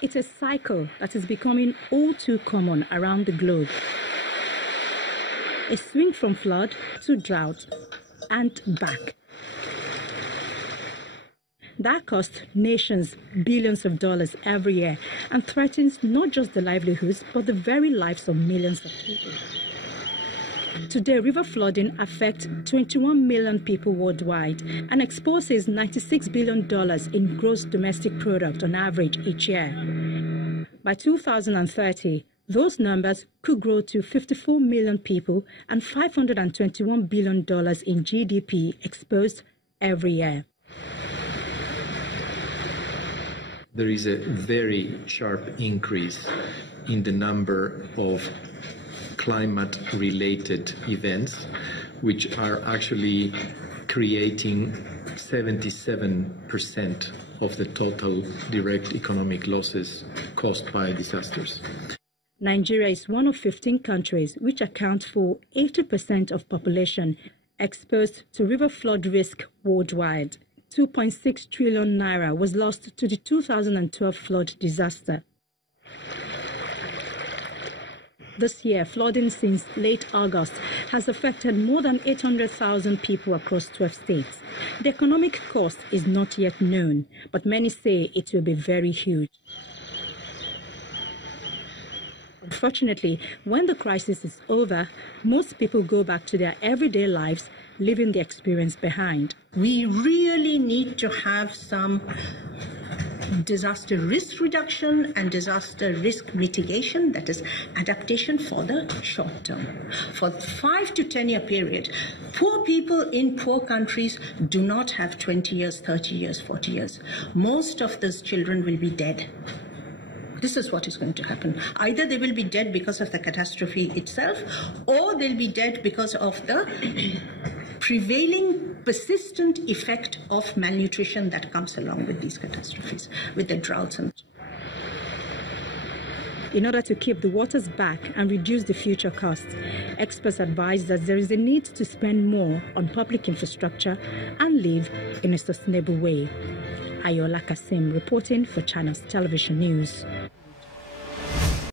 It's a cycle that is becoming all too common around the globe. A swing from flood to drought and back. That costs nations billions of dollars every year and threatens not just the livelihoods, but the very lives of millions of people. Today, river flooding affects 21 million people worldwide and exposes $96 billion in gross domestic product on average each year. By 2030, those numbers could grow to 54 million people and $521 billion in GDP exposed every year. There is a very sharp increase in the number of climate-related events, which are actually creating 77% of the total direct economic losses caused by disasters. Nigeria is one of 15 countries which account for 80% of population exposed to river flood risk worldwide. 2.6 trillion naira was lost to the 2012 flood disaster. This year, flooding since late August has affected more than 800,000 people across 12 states. The economic cost is not yet known, but many say it will be very huge. Unfortunately, when the crisis is over, most people go back to their everyday lives, leaving the experience behind. We really need to have some disaster risk reduction and disaster risk mitigation, that is adaptation for the short term. For 5 to 10 year period, poor people in poor countries do not have 20 years, 30 years, 40 years. Most of those children will be dead. This is what is going to happen. Either they will be dead because of the catastrophe itself, or they'll be dead because of the prevailing persistent effect of malnutrition that comes along with these catastrophes, with the droughts. In order to keep the waters back and reduce the future costs, experts advise that there is a need to spend more on public infrastructure and live in a sustainable way. Ayola Kasim reporting for Channels Television News.